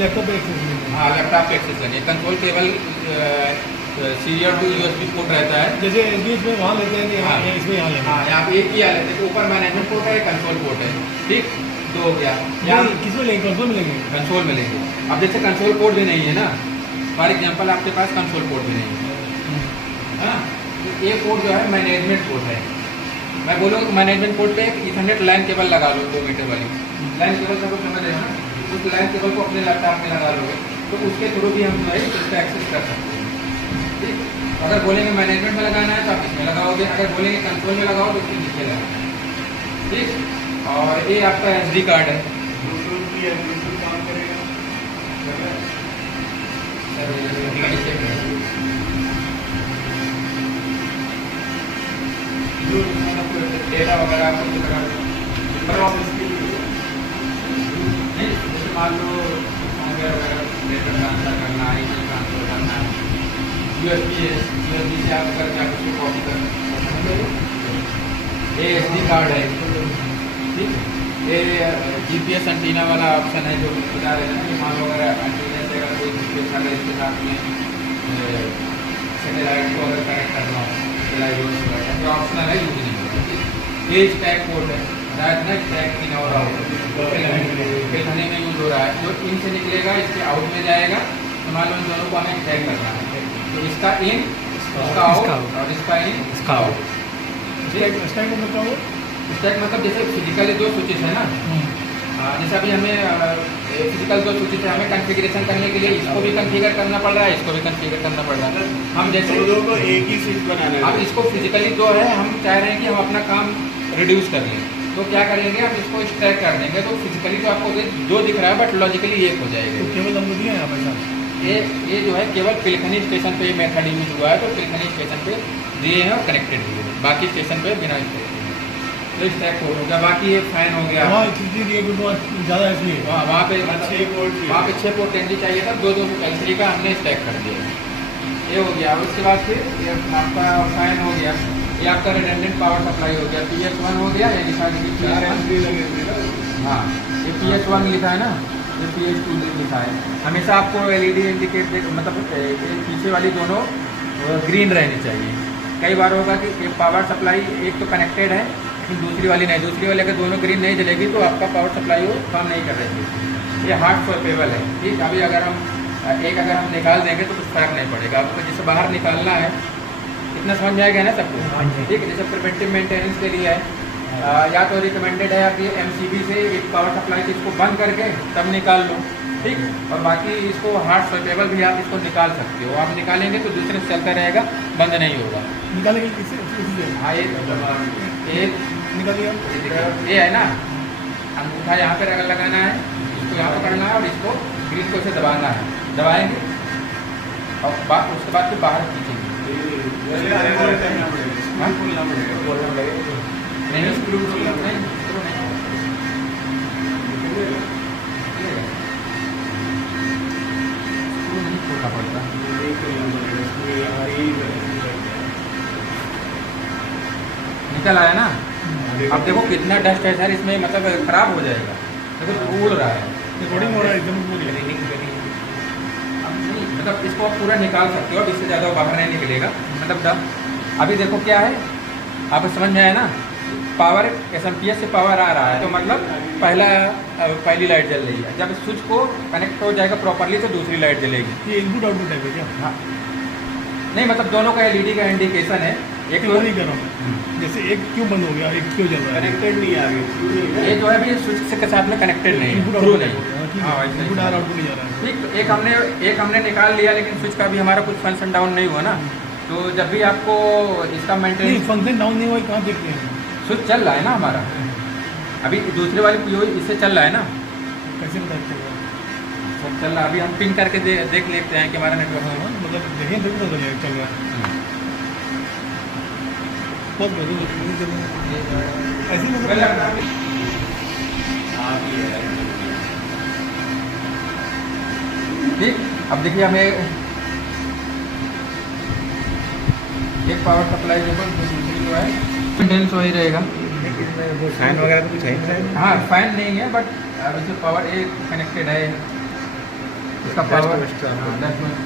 Laptop पे access नहीं है। हाँ, लैपटॉप पे एक्सेस लेंगे। Control cable serial to USB port रहता है। जैसे एसडीएस में वहाँ लेते हैं कि हाँ इसमें यहाँ लेते हैं। हाँ, यहाँ पे एक ही आ लेते हैं। ऊपर मैनेजमेंट पोर्ट है, कंट्रोल पोर्ट है। ठीक, दो हो गया। यहाँ किसमें लेंगे? कंसोल में लेंगे। कंसोल में लेंगे। अब जैसे कंसोल पोर्ट भी नहीं है ना, फॉर एग्जांपल आपके पास कंसोल पोर्ट भी नहीं है, हाँ, तो ये पोर्ट जो है मैनेजमेंट पोर्ट है। मैं बोलूँगा मैनेजमेंट पोर्ट पे एक इथरनेट लाइन केबल लगा लो, 2 मीटर वाली लाइन केबल, सब समझ रहे हो ना। उस लाइन केबल को अपने लैपटॉप में लगा लोगे तो उसके थ्रू भी हम जो है इसका एक्सेस कर सकते हैं। ठीक, अगर बोलेंगे मैनेजमेंट में लगाना है तो आप इसमें लगाओगे, अगर बोलेंगे कंसोल में लगाओ तो इसके नीचे लगाओगे। ठीक, और ये आपका SD कार्ड है। डेटा वगैरह आपको नहीं, जैसे मान लो वगैरह डेटा ट्रांसफर करना है, ट्रांसफर करना है, USB से आप करके आप उसको कॉपी कर सकते हैं। ये SD कार्ड है। ठीक, ये GPS एंटीना वाला ऑप्शन है जो बता रहे हैं कि मान लो अगर एंटीना से अगर कोई GPS अगर इसके साथ में सैटेलाइट को अगर कनेक्ट करना हो, सैटेलाइट ऑप्शनल है, यूज नहीं होगा। ये स्टैक पोर्ट है, शायद ना स्टैक पिन हो रहा हो, पिलखने में यूज हो रहा है। जो इन से निकलेगा इसके आउट में जाएगा, तो मान लो इन दोनों को हमें स्टैक करना है, तो इसका इन, इसका आउट और इसका इन, इसका आउट। स्टैक मतलब जैसे फिजिकली 2 स्विचेस है ना, जैसे अभी हमें फिजिकल 2 स्विचेस है, हमें कॉन्फ़िगरेशन करने के लिए इसको भी कॉन्फ़िगर करना पड़ रहा है, इसको भी कॉन्फ़िगर करना पड़ रहा है। हम जैसे दोनों को एक ही स्विच बनाना है। अब इसको फिजिकली 2 है, हम चाह रहे हैं कि हम अपना काम रिड्यूस कर लें, तो क्या करेंगे, आप इसको स्टैक कर देंगे, तो फिजिकली तो आपको 2 दिख रहा है, बट लॉजिकली 1 हो जाएगा। तो केवल हमको दिया है यहाँ पर ये जो है केवल पिलखनी स्टेशन पे ये मेथड यूज हुआ है, तो पिलखनी स्टेशन पे दिए हैं और कनेक्टेड हुए हैं, बाकी स्टेशन पे बिना तो स्टैक हो गया। बाकी ये फैन हो गया, ज़्यादा इसलिए वहाँ पे 6 पोर्ट एनजी चाहिए था, 2 L3 का हमने स्टैक कर दिया। ये हो गया। उसके बाद फिर ये आपका फैन हो गया, ये आपका रिडंडेंट पावर सप्लाई हो गया। PS1 हो गया, ये लिखा है, हाँ, ये PS1 लिखा है ना, ये PS2 लिखा है। हमेशा आपको LED इंडिकेट, मतलब पीछे वाली दोनों ग्रीन रहनी चाहिए। कई बार होगा कि पावर सप्लाई एक तो कनेक्टेड है, दूसरी वाली नहीं, दूसरी वाली अगर दोनों ग्रीन नहीं जलेगी तो आपका पावर सप्लाई वो काम नहीं कर रही है। ये हार्ड स्वैपेबल है। ठीक, अभी अगर हम निकाल देंगे तो कुछ फर्क नहीं पड़ेगा। आपको जैसे बाहर निकालना है, इतना समझ में आएगा ना सबको? ठीक, जैसे प्रिवेंटिव मेंटेनेंस के लिए है, या तो रिकमेंडेड है आप ये MCB से एक पावर सप्लाई से इसको बंद करके तब निकाल लो। ठीक, और बाकी इसको हार्ड स्वैपेबल भी आप इसको निकाल सकते हो। आप निकालेंगे तो दूसरे से चलता रहेगा, बंद नहीं होगा। निकालेंगे? हाँ, ये निकाल दिया। ये है ना, अंगूठा यहाँ पे रगड़ लगाना है, इसको यहाँ पकड़ना है और इसको ग्रीन को से दबाना है, दबाएंगे और उसके बाद फिर बाहर खींचेंगे। नहीं, स्क्रू नहीं खोलना पड़ता। निकल आया ना। अब देखो कितना डस्ट है सर इसमें, मतलब खराब हो जाएगा। देखो उड़ रहा है, रिकॉर्डिंग हो रहा है एकदम पूरी। मतलब इसको आप पूरा निकाल सकते हो, अब इससे ज़्यादा बाहर नहीं निकलेगा। मतलब अभी देखो क्या है, आप समझ में आया ना, पावर SMPS से पावर आ रहा है, तो मतलब पहली लाइट जल रही है। जब स्विच को कनेक्ट हो जाएगा प्रॉपरली तो दूसरी लाइट जलेगी। ये इनपुट आउटपुट है क्या? हाँ, नहीं, मतलब दोनों का LED का इंडिकेशन है। एक तो नहीं कर रहा हूँ, जैसे एक क्यों बंद हो गया, एक क्यों जल रहा है? कनेक्टेड नहीं आ गया, ये जो है भी स्विच से के साथ में कनेक्टेड नहीं है, थ्रू नहीं। हाँ, इनपुट आउटपुट नहीं जा रहा है। ठीक, तो एक हमने निकाल लिया, लेकिन स्विच का भी हमारा कुछ फंक्शन डाउन नहीं हुआ ना। तो जब भी आपको इसका मेंटेनेंस, फंक्शन डाउन नहीं हुआ, कहाँ देखते हैं? स्विच चल रहा है ना हमारा, अभी दूसरे वाली PO इससे चल रहा है ना। कैसे बताते हैं? चल रहा। अभी हम पिंग करके देख लेते हैं कि हमारा नेटवर्क मतलब देखिए बिल्कुल चल रहा है बहुत बढ़िया ऐसे ही मतलब ठीक। अब देखिए हमें एक पावर सप्लाई जो दूसरी जो है मेंटेनेंस वही रहेगा। फैन वगैरह तो कुछ है नहीं। हाँ फैन नहीं है बट अभी जो पावर एक कनेक्टेड है इसका Dust पावर west का। हाँ, 10 मिनट